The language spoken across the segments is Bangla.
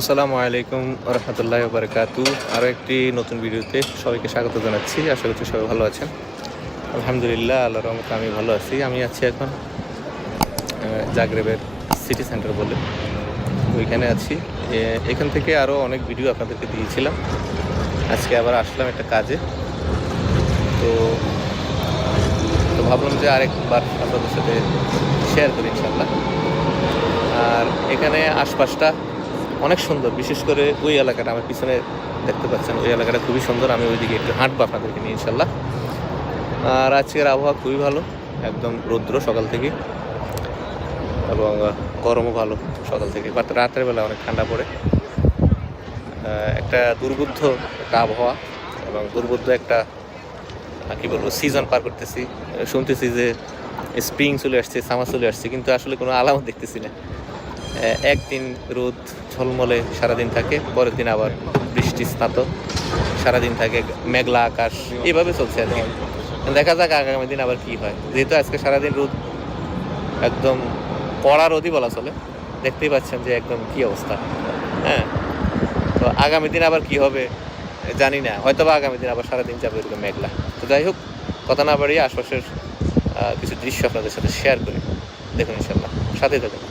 আসসালামু আলাইকুম রহমতুল্লাহ বারকাতু আরও একটি নতুন ভিডিওতে সবাইকে স্বাগত জানাচ্ছি। আশা করছি সবাই ভালো আছেন। আলহামদুলিল্লাহ আল্লাহ রহমতে আমি ভালো আছি। আমি আছি এখন জাগরেবের সিটি সেন্টার বলে। ওইখানে আছি। এখান থেকে আরও অনেক ভিডিও আপনাদেরকে দিয়েছিলাম। আজকে আবার আসলাম একটা কাজে। তো তো ভাবলাম যে আরেকবার আপনাদের সাথে শেয়ার করি ইনশাল্লাহ আর এখানে আশপাশটা অনেক সুন্দর। বিশেষ করে ওই এলাকাটা আমার পিছনে দেখতে পাচ্ছেন, ওই এলাকাটা খুবই সুন্দর। আমি ওইদিকে একটু হাঁটবো আপনাদেরকে নিয়ে, ইনশাল্লাহ। আর আজকের আবহাওয়া খুবই ভালো, একদম রৌদ্র সকাল থেকে এবং গরমও ভালো সকাল থেকে। বাট রাতের বেলা অনেক ঠান্ডা পড়ে। একটা দুর্বুদ্ধ একটা আবহাওয়া এবং দুর্বুদ্ধ একটা কী বলব সিজন পার করতেছি। শুনতেছি যে স্প্রিং চলে আসছে সামার চলে আসছে, কিন্তু আসলে কোনো আলামত দেখতেছি না। একদিন রোদ ঝলমলে, সারাদিন থাকে, পরের দিন আবার বৃষ্টি স্নাত, সারাদিন থাকে মেঘলা আকাশ, এইভাবে চলছে আর কি। দেখা যাক আগামী দিন আবার কি হয়। যেহেতু আজকে সারাদিন রোদ, একদম কড়া রোদই বলা চলে। দেখতেই পাচ্ছেন যে একদম কি অবস্থা। হ্যাঁ তো আগামী দিন আবার কি হবে, জানি না। হয়তো বা আগামী দিন আবার সারাদিন যাবে এরকম মেঘলা। তো যাই হোক, কথা না বাড়িয়ে আশপাশের কিছু দৃশ্য আপনাদের সাথে শেয়ার করি। দেখুন ইনশাল্লাহ সাথে থাকুন।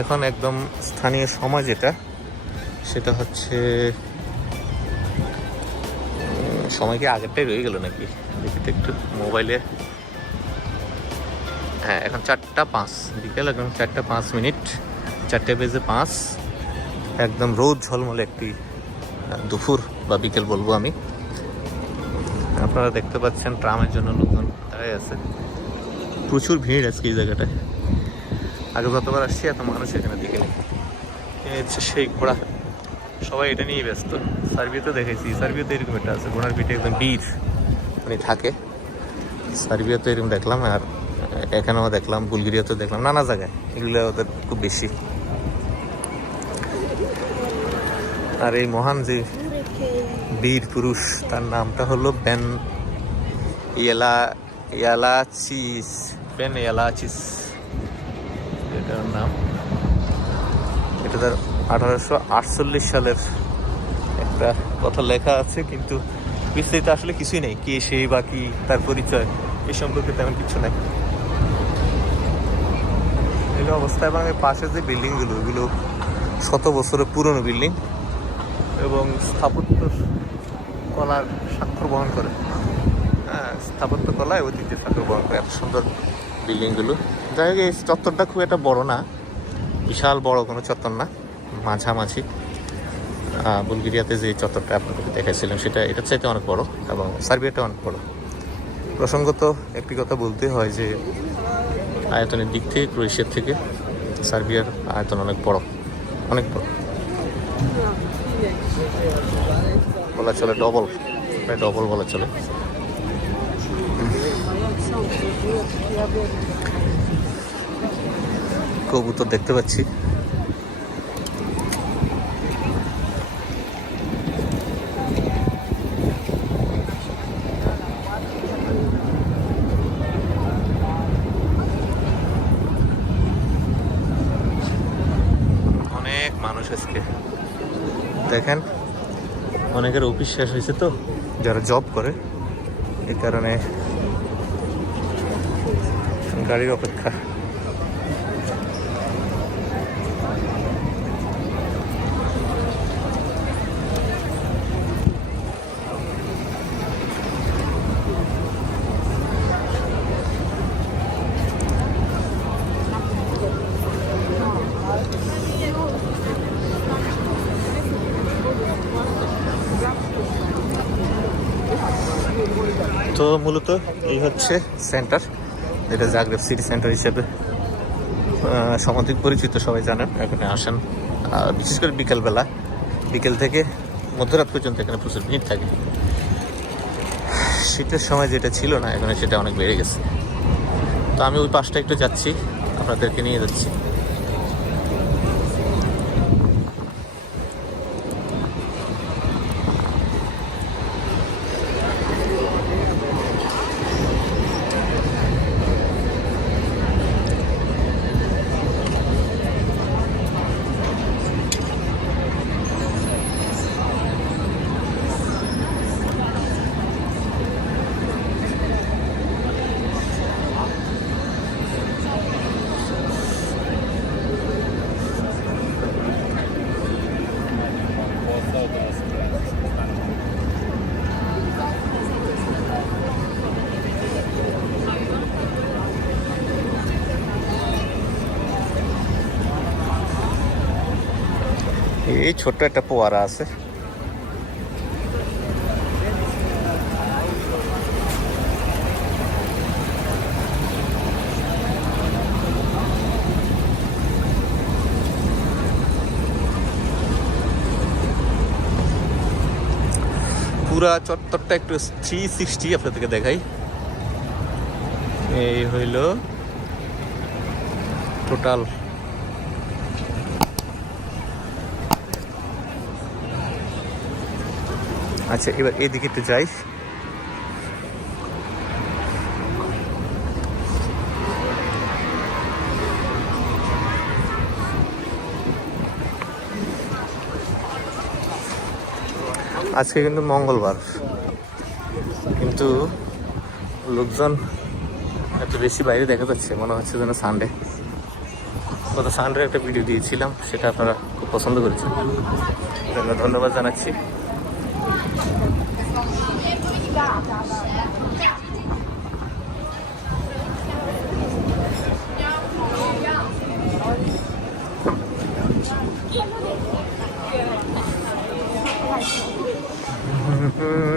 এখন একদম স্থানীয় সময় যেটা, সেটা হচ্ছে সময় কি আগেরটাই রয়ে গেল নাকি? দেখি তো একটু মোবাইলে। হ্যাঁ এখন চারটা পাঁচ, বিকেল একদম চারটা পাঁচ মিনিট। চারটে বেজে পাঁচ। একদম রোদ ঝলমলে একটি দুপুর বা বিকেল বলব আমি। আপনারা দেখতে পাচ্ছেন, ট্রামের জন্য লোকজন দাঁড়ায় আছে? প্রচুর ভিড় আজকে এই জায়গাটায়। আগে যতবার আসছি, এত মানুষ এখানে এই হচ্ছে সেই ঘোড়া। সবাই এটা নিয়ে ব্যস্ত। সার্বিয়াতে দেখেছি সার্বিয়াতে এরকম একটা আছে। ঘোড়ার পিঠে একদম বীর উনি থাকে। সার্বিয়াতে এরকম দেখলাম, আর এখানেও দেখলাম, বুলগেরিয়াতেও দেখলাম, নানা জায়গায়। এগুলো ওদের খুব বেশি। আর এই মহান যে বীর পুরুষ, তার নামটা হলো বেন ইয়ালা ইয়ালাচিস। বেন ইয়ালাচিস। এটার নাম। এটা তার আঠারোশো আটচল্লিশ সালের একটা কথা লেখা আছে, কিন্তু বিস্তারিত আসলে কিছুই নেই। কে সে বা কি তার পরিচয় এ সম্পর্কে তেমন কিছু নাই। এই অবস্থা, এবং এর পাশে যে বিল্ডিংগুলো, এগুলো শত বছরের পুরনো বিল্ডিং এবং স্থাপত্য কলার স্বাক্ষর বহন করে। হ্যাঁ স্থাপত্য কলায় ঐতিহ্যের স্বাক্ষর বহন করে। এত সুন্দর বিল্ডিংগুলো। যাই হোক, এই চত্বরটা খুব একটা বড় না। বিশাল বড় কোনো চত্বর না। মাঝামাঝি। বুলগেরিয়াতে যে চত্বরটা আপনাদেরকে দেখাইছিলাম, সেটা এটার চাইতে অনেক বড় এবং সার্বিয়াটা অনেক বড়। প্রসঙ্গত একটি কথা বলতে হয় যে, আয়তনের দিক থেকে, ক্রোয়েশিয়ার থেকে সার্বিয়ার আয়তন অনেক বড়। অনেক বড়। বলা চলে ডবল প্রায় ডবল বলা চলে। কবুতর দেখতে পাচ্ছি। অনেক মানুষ আজকে। দেখেন অনেকের অফিস শেষ হয়েছে তো যারা জব করে। এই কারণে গাড়ির অপেক্ষা তো মূলত এই হচ্ছে সেন্টার যেটা জাগরেব সিটি সেন্টার হিসেবে সমাধিক পরিচিত, সবাই জানেন, এখানে আসেন। বিশেষ করে বিকেলবেলা, বিকেল থেকে মধ্যরাত পর্যন্ত এখানে প্রচুর ভিড় থাকে। শীতের সময় যেটা ছিল না, এখানে সেটা অনেক বেড়ে গেছে। তো আমি ওই পাশটা একটু যাচ্ছি, আপনাদেরকে নিয়ে যাচ্ছি। এই ছোট্ট একটা পোয়ারা আছে। পুরা চত্বরটা একটু থ্রি সিক্সটি আপনাদেরকে দেখাই। এই হইল টোটাল আচ্ছা এবার এদিকে একটু যাই। আজকে কিন্তু মঙ্গলবার। কিন্তু লোকজন এত বেশি বাইরে দেখা যাচ্ছে, মনে হচ্ছে যেন সানডে গত সানডে একটা ভিডিও দিয়েছিলাম, সেটা আপনারা খুব পছন্দ করেছেন। ধন্যবাদ জানাচ্ছি। 嗯。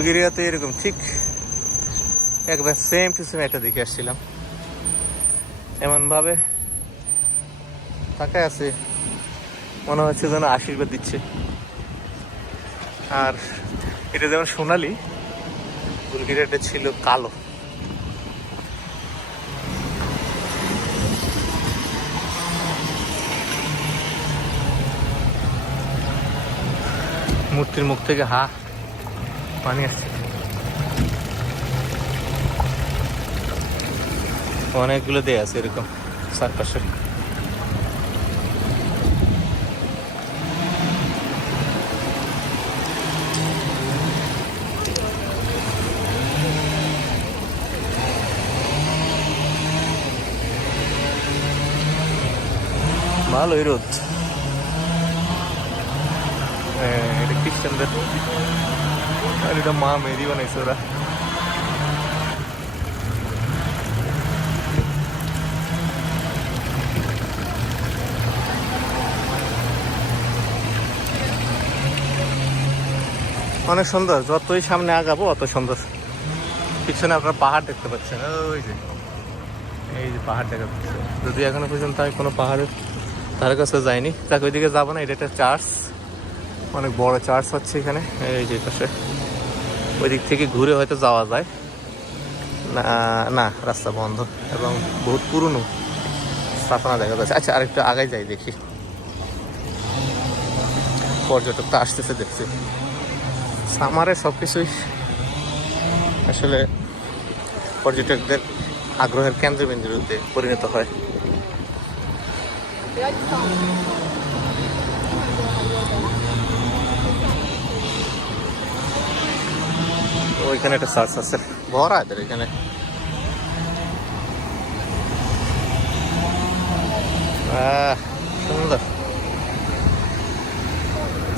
বুলগেরিয়াতে এরকম ঠিক একবার সেম টু সেম একটা দেখে আসছিলাম। এমনভাবে তাকায় আছে, মনে হচ্ছে যেন আশীর্বাদ দিচ্ছে। আর এটা যেমন সোনালি, বুলগেরিয়াটা ছিল কালো। মূর্তির মুখ থেকে হা পানি আসছে। অনেকগুলো দেয়া আছে এরকম চারপাশে ভালোই রোদ। এটা খ্রিস্টানদের। আর এটা মা মেরি বানাইছে ওরা অনেক সুন্দর যতই সামনে আগাবো অত সুন্দর। পিছনে আপনার পাহাড় দেখতে পাচ্ছেন। ওই যে এই যে পাহাড় দেখা যাচ্ছে। যদি এখনও পর্যন্ত আমি কোনো পাহাড়ের ধারে কাছে যাইনি তাকে ওইদিকে যাব না এটা একটা চার্চ অনেক বড় চার্চ হচ্ছে এখানে। এই যে পাশে। ওই দিক থেকে ঘুরে হয়তো যাওয়া যায়। না না, রাস্তা বন্ধ এবং বহুত পুরনো। স্থাপনা দেখা যাচ্ছে। আচ্ছা আরেকটু আগে যাই দেখি। পর্যটক তো আসতেছে দেখছি। সামারে সব কিছুই আসলে পর্যটকদের আগ্রহের কেন্দ্রবিন্দুতে পরিণত হয়। ওইখানে একটা সার্চ আছে। ভরা এদের এখানে। সুন্দর।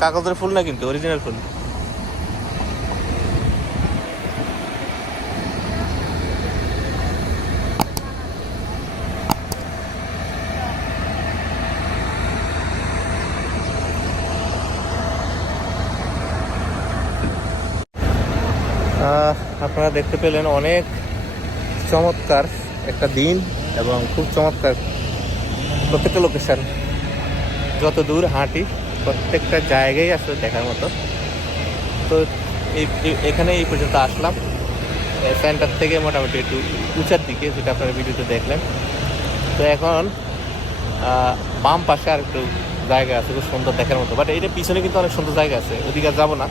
কাগজের ফুল না কিন্তু অরিজিনাল ফুল। আপনারা দেখতে পেলেন অনেক চমৎকার একটা দিন এবং খুব চমৎকার প্রত্যেকটা লোকেশান যত দূর হাঁটি, প্রত্যেকটা জায়গায় আসলে দেখার মতো। তো এই এখানে এই পর্যন্ত আসলাম। সেন্টার থেকে মোটামুটি একটু উঁচার দিকে, যেটা আপনারা ভিডিওতে দেখলেন। তো এখন বাম পাশে আর একটু জায়গা আছে, খুব সুন্দর দেখার মতো। বাট এটা পিছনে কিন্তু অনেক সুন্দর জায়গা আছে, ওদিকে যাব না।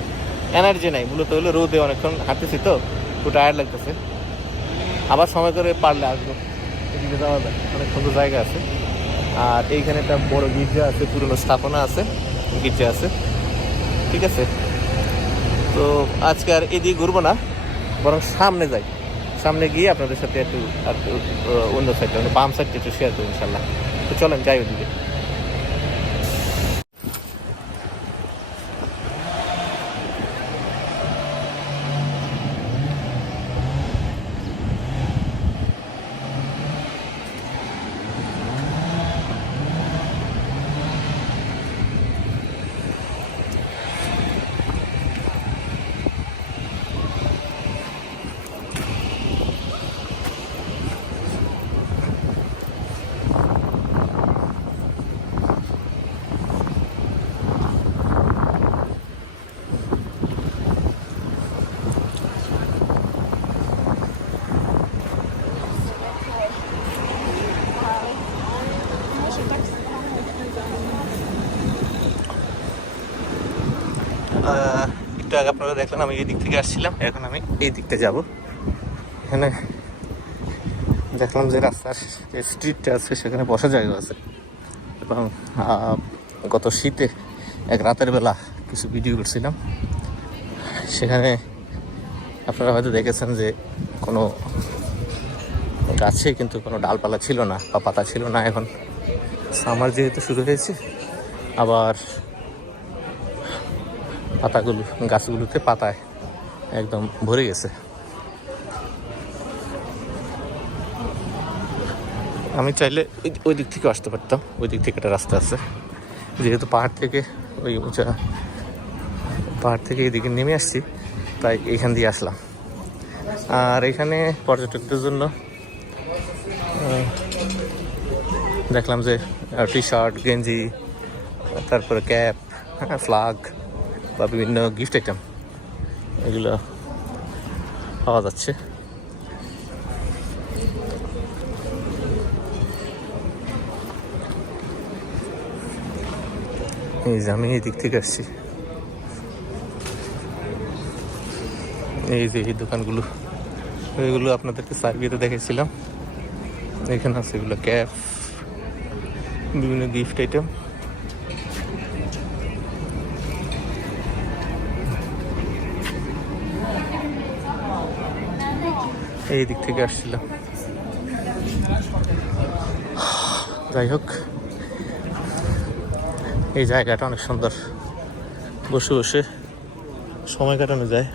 এনার্জি নাই, মূলত হলো রোদে অনেকক্ষণ হাঁটতেছি তো। খুব টায়ার্ড লাগতেছে। আবার সময় করে পারলে আসব। এদিকে যাওয়া যায় অনেক সুন্দর জায়গা আছে। আর এইখানে একটা বড় গির্জা আছে পুরনো স্থাপনা আছে গির্জা আছে। ঠিক আছে? তো আজকে আর এদিকে ঘুরবো না বরং সামনে যাই। সামনে গিয়ে আপনাদের সাথে একটু আর একটু, অন্য সাইডটা মানে বাম সাইডটা একটু শেয়ার করব ইনশাল্লাহ। তো চলেন যাই ওদিকে আহ, একটু আগে আপনারা দেখলেন, আমি এই দিক থেকে আসছিলাম, এখন আমি এই দিকটা যাব। এখানে দেখলাম যে রাস্তার যে স্ট্রিটটা আছে, সেখানে বসা জায়গা আছে। এবং গত শীতে এক রাতের বেলা কিছু ভিডিও করছিলাম। সেখানে আপনারা হয়তো দেখেছেন যে কোনো গাছে কিন্তু কোনো ডালপালা ছিল না বা পাতা ছিল না এখন। সামার যেহেতু শুরু হয়েছে, আবার পাতাগুলো, গাছগুলোতে পাতায় একদম ভরে গেছে। আমি চাইলে ওই- দিক থেকে আসতে পারতাম, ওই দিক থেকে একটা রাস্তা আছে। যেহেতু পাহাড় থেকে ওই উঁচা পাহাড় থেকে এদিকে নেমে আসছি, তাই এইখান দিয়ে আসলাম। আর এখানে পর্যটকদের জন্য দেখলাম যে টি শার্ট গেঞ্জি, তারপরে ক্যাপ ফ্লাগ বা বিভিন্ন গিফট আইটেম এগুলো পাওয়া যাচ্ছে। এই যে আমি এই দিক থেকে আসছি। এই যে এই দোকানগুলো, এগুলো আপনাদেরকে সার্ভিতে দেখেছিলাম। এখানে আছে এগুলো ক্যাপ বিভিন্ন গিফট আইটেম এই দিক থেকে আসছিলাম যাই হোক, এই জায়গাটা অনেক সুন্দর। বসে বসে সময় কাটানো যায়।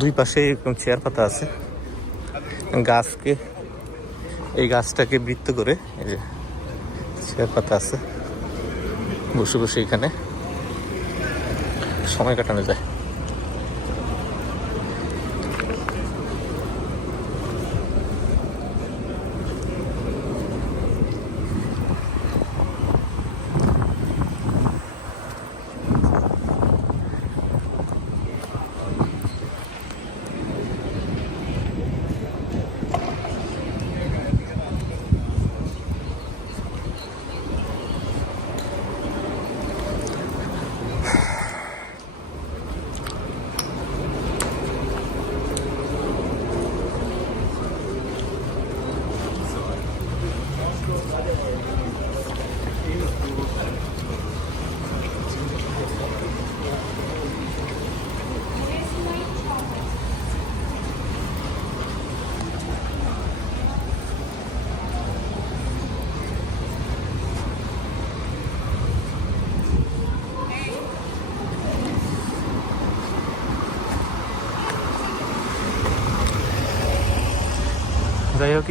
দুই পাশে এরকম চেয়ার পাতা আছে। গাছকে এই গাছটাকে বৃত্ত করে এই যে পাতা আছে বসে বসে এখানে সময় কাটানো যায়।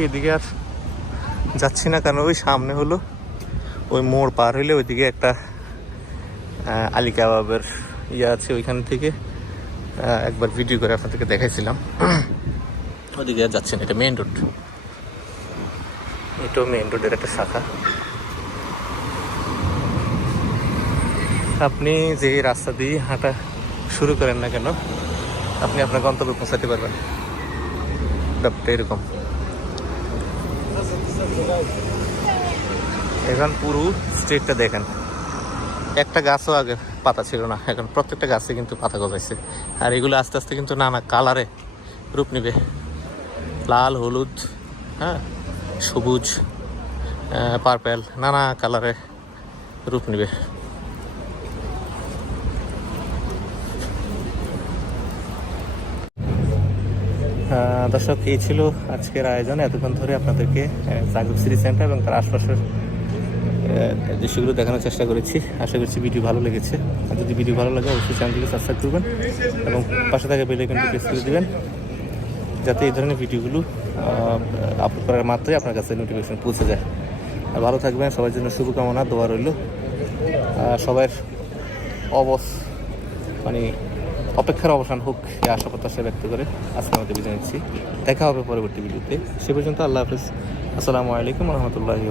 যাই এদিকে আর যাচ্ছি না, কারণ ওই সামনে হলো ওই মোড় পার হইলে ওইদিকে একটা আলী কাবাবের ইয়ে আছে ওইখান থেকে একবার ভিডিও করে আপনাদেরকে দেখাইছিলাম। ওদিকে আর যাচ্ছি না, এটা মেইন রোড এটাও মেইন রোডের একটা শাখা। আপনি যে রাস্তা দিয়ে হাঁটা শুরু করেন না কেন, আপনি আপনার গন্তব্যে পৌঁছাতে পারবেন। ব্যাপারটা এরকম। এখন পুরো স্ট্রিটটা দেখেন। একটা গাছও আগে পাতা ছিল না, এখন প্রত্যেকটা গাছে কিন্তু পাতা গজাইছে। আর এগুলো আস্তে আস্তে কিন্তু নানা কালারে রূপ নিবে। লাল, হলুদ হ্যাঁ সবুজ পার্পেল, নানা কালারে রূপ নেবে। দর্শক, এই ছিল আজকের আয়োজন। এতক্ষণ ধরে আপনাদেরকে জাগরুক সিটি সেন্টার এবং তার আশপাশের দৃশ্যগুলো দেখানোর চেষ্টা করেছি। আশা করছি ভিডিও ভালো লেগেছে। আর যদি ভিডিও ভালো লাগে, অবশ্যই চ্যানেলটিকে সাবস্ক্রাইব করবেন এবং পাশে থাকা বেল আইকনটি প্রেস করে দেবেন, যাতে এই ধরনের ভিডিওগুলো আপলোড করার মাত্রই আপনার কাছে নোটিফিকেশন পৌঁছে যায়। আর ভালো থাকবেন, সবার জন্য শুভকামনা, দোয়া রইল। সবার অবস মানে অপেক্ষার অবসান হোক, এই আশা প্রত্যাশা ব্যক্ত করে আজকে আমাদের বিদায় নিচ্ছি। দেখা হবে পরবর্তী ভিডিওতে। সে পর্যন্ত আল্লাহ হাফিজ। আসসালামু আলাইকুম রহমতুল্লাহি